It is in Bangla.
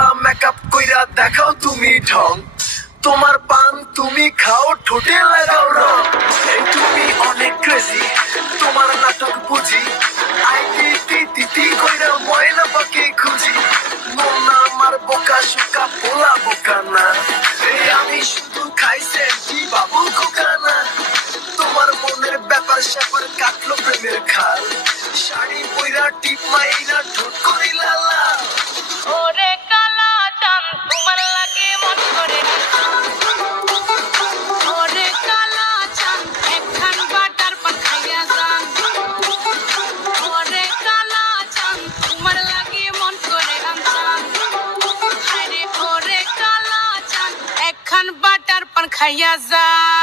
করা মেকআপ কইরা দেখাও তুমি ঢং তোমার পান তুমি খাও ঠোঁটে লাগাও রং এই তুমি অনেক ক্রেজি তোমার নাটক বুঝি আইটি কইরা ময়না পাখি খুঁজি মন না আমার বোকা শোকা পোলা বোকা না এই আমি শুধু খাইছে কি বাবু খোকা না তোমার মনের ব্যাপার স্যাপার কাটলো প্রেমের খাল শাড়ি পইরা টিপ মাইরা ঠোঁট করিলা লাল ওরে কালা চাঁদ তোমার লাগে মন করে ওরে কালা চাঁদ একখান বাটার পান খাইয়া যান ওরে কালা চাঁদ তোমার লাগে মন করে আনসান আরে ওরে কালা চাঁদ একখান বাটার পান খাইয়া যান